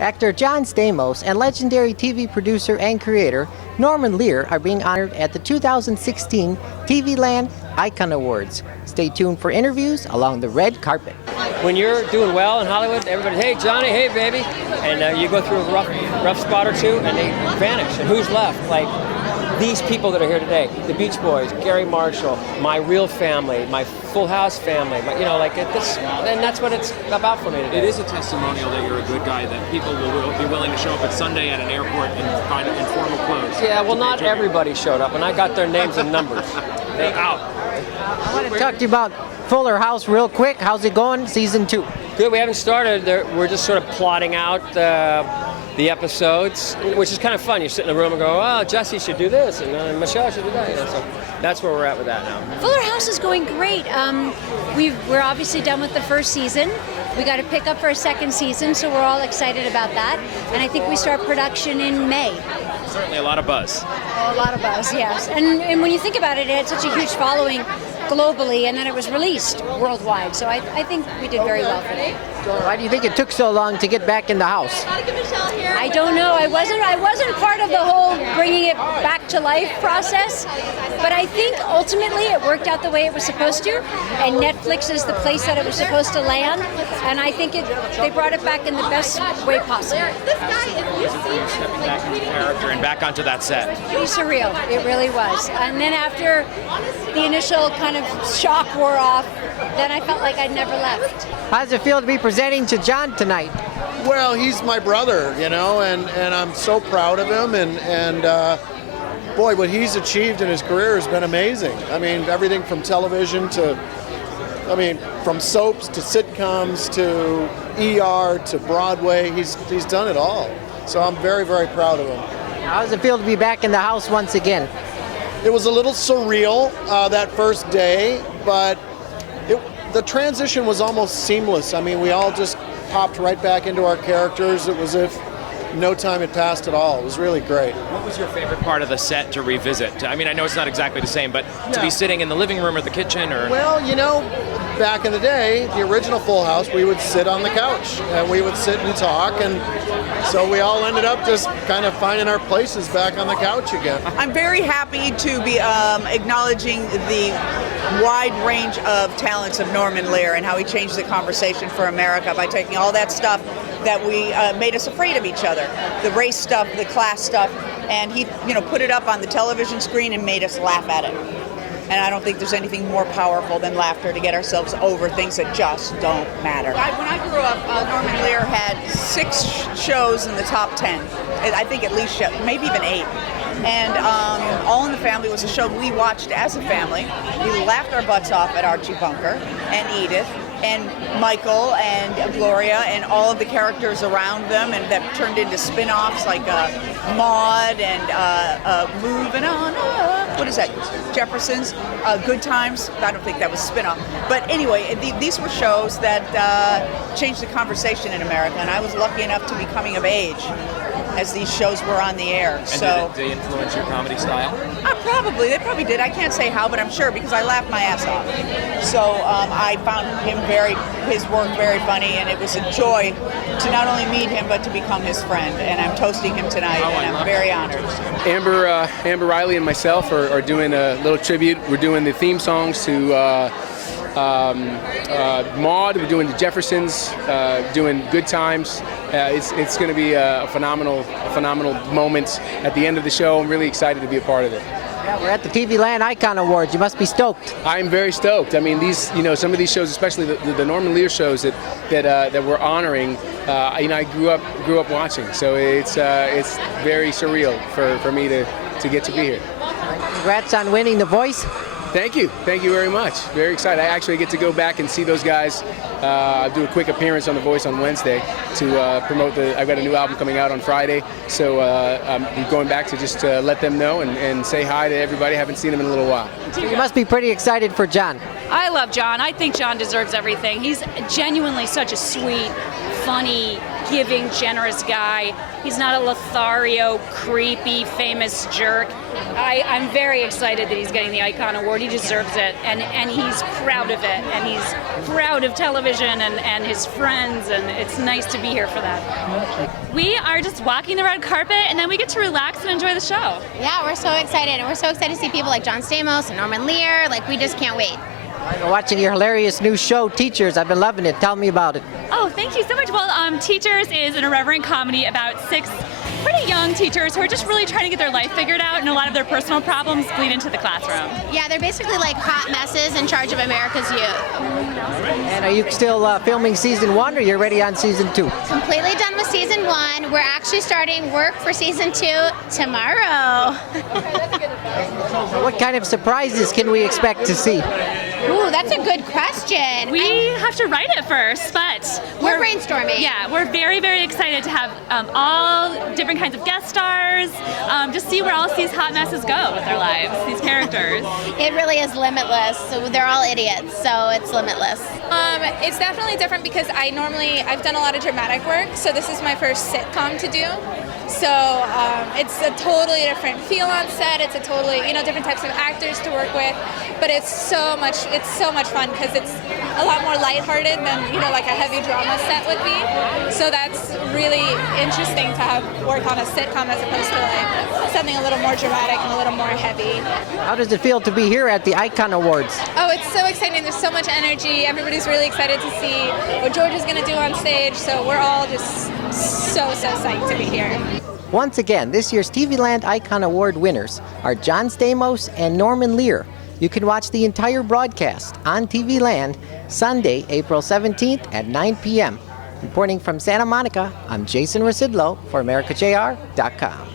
Actor John Stamos and legendary TV producer and creator Norman Lear are being honored at the 2016 TV Land Icon Awards. Stay tuned for interviews along the red carpet. When you're doing well in Hollywood, everybody, hey Johnny, hey baby, and you go through a rough spot or two and they vanish. And who's left? Like these people that are here today, the Beach Boys, Gary Marshall, my real family, my Full House family, and that's what it's about for me today. It is a testimonial that you're a good guy, that people will be willing to show up at Sunday at an airport and find informal clothes. Yeah, well, not everybody showed up, and I got their names and numbers. They're out. I want to talk to you about Fuller House real quick. How's it going, season 2? Good, we haven't started. We're just sort of plotting out the episodes, which is kind of fun. You sit in a room and go, oh, Jesse should do this, and Michelle should do that. So that's where we're at with that now. Fuller House is going great. We're obviously done with the first season. We got to pick up for a second season, so we're all excited about that. And I think we start production in May. Certainly a lot of buzz. A lot of buzz, yes. And when you think about it, it had such a huge following globally, and then it was released worldwide. So I think we did very well for that. Why do you think it took so long to get back in the house? I don't know. I wasn't part of the whole bringing it back to life process, but I think ultimately it worked out the way it was supposed to, and Netflix is the place that it was supposed to land, and I think they brought it back in the best way possible. Stepping back into character and back onto that set. Pretty surreal. It really was. And then after the initial kind of shock wore off, then I felt like I'd never left. How does it feel to be presenting to John tonight? Well, he's my brother, and I'm so proud of him, and boy, what he's achieved in his career has been amazing. I mean, everything from television from soaps to sitcoms to ER to Broadway, he's done it all. So I'm very, very proud of him. How does it feel to be back in the house once again? It was a little surreal that first day, but the transition was almost seamless. I mean, we all just popped right back into our characters. It was as if no time had passed at all. It was really great. What was your favorite part of the set to revisit? I mean, I know it's not exactly the same, but to be sitting in the living room or the kitchen, or... Well, back in the day, the original Full House, we would sit on the couch and we would sit and talk, and so we all ended up just kind of finding our places back on the couch again. I'm very happy to be acknowledging the wide range of talents of Norman Lear and how he changed the conversation for America by taking all that stuff that we made us afraid of each other, the race stuff, the class stuff, and he put it up on the television screen and made us laugh at it. And I don't think there's anything more powerful than laughter to get ourselves over things that just don't matter. When I grew up, Norman Lear had 6 shows in the top 10. I think at least maybe even 8. And All in the Family was a show we watched as a family. We laughed our butts off at Archie Bunker and Edith and Michael and Gloria and all of the characters around them, and that turned into spin-offs like Maude and Moving On Up. What is that? Jefferson's, Good Times. I don't think that was spin-off. But anyway, these were shows that changed the conversation in America, and I was lucky enough to be coming of age as these shows were on the air. And so did they influence your comedy style? Probably. They probably did. I can't say how, but I'm sure, because I laughed my ass off. So I found his work very funny, and it was a joy to not only meet him, but to become his friend. And I'm toasting him tonight, and I'm very honored. Amber Riley and myself are doing a little tribute. We're doing the theme songs to Maude. We're doing the Jeffersons, doing Good Times. It's going to be a phenomenal moment at the end of the show. I'm really excited to be a part of it. Yeah, we're at the TV Land Icon Awards. You must be stoked. I'm very stoked. I mean, some of these shows, especially the Norman Lear shows that we're honoring, I grew up watching. So it's very surreal for me to get to be here. Congrats on winning The Voice. Thank you very much. Very excited. I actually get to go back and see those guys. Do a quick appearance on The Voice on Wednesday to promote I've got a new album coming out on Friday, so I'm going back to just let them know and say hi to everybody. I haven't seen them in a little while. You must be pretty excited for John. I love John. I think John deserves everything. He's genuinely such a sweet, funny, giving, generous guy. He's not a Lothario, creepy, famous jerk. I'm very excited that he's getting the Icon Award. He deserves it, and he's proud of it, and he's proud of television and his friends, and it's nice to be here for that. We are just walking the red carpet, and then we get to relax and enjoy the show. Yeah, we're so excited, and we're so excited to see people like John Stamos and Norman Lear. Like, we just can't wait. I've been watching your hilarious new show, Teachers. I've been loving it. Tell me about it. Oh, thank you so much. Well, Teachers is an irreverent comedy about 6 pretty young teachers who are just really trying to get their life figured out, and a lot of their personal problems bleed into the classroom. Yeah, they're basically like hot messes in charge of America's youth. And are you still filming season 1, or you're ready on season 2? Completely done with season 1. We're actually starting work for season 2 tomorrow. What kind of surprises can we expect to see? Ooh, that's a good question. We have to write it first, but we're brainstorming. Yeah, we're very, very excited to have all different kinds of guest stars, just see where all these hot messes go with their lives, these characters. It really is limitless. So they're all idiots, so it's limitless. It's definitely different because I've done a lot of dramatic work, so this is my first sitcom to do. So it's a totally different feel on set. It's a totally, different types of actors to work with, but it's so much fun because it's a lot more lighthearted than like a heavy drama set would be. So that's really interesting to have work on a sitcom as opposed to like something a little more dramatic and a little more heavy. How does it feel to be here at the Icon Awards? Oh, it's so exciting. There's so much energy. Everybody's really excited to see what George is going to do on stage. So we're all just so psyched to be here. Once again, this year's TV Land Icon Award winners are John Stamos and Norman Lear. You can watch the entire broadcast on TV Land Sunday, April 17th at 9 p.m. Reporting from Santa Monica, I'm Jason Rzucidlo for AmericaJR.com.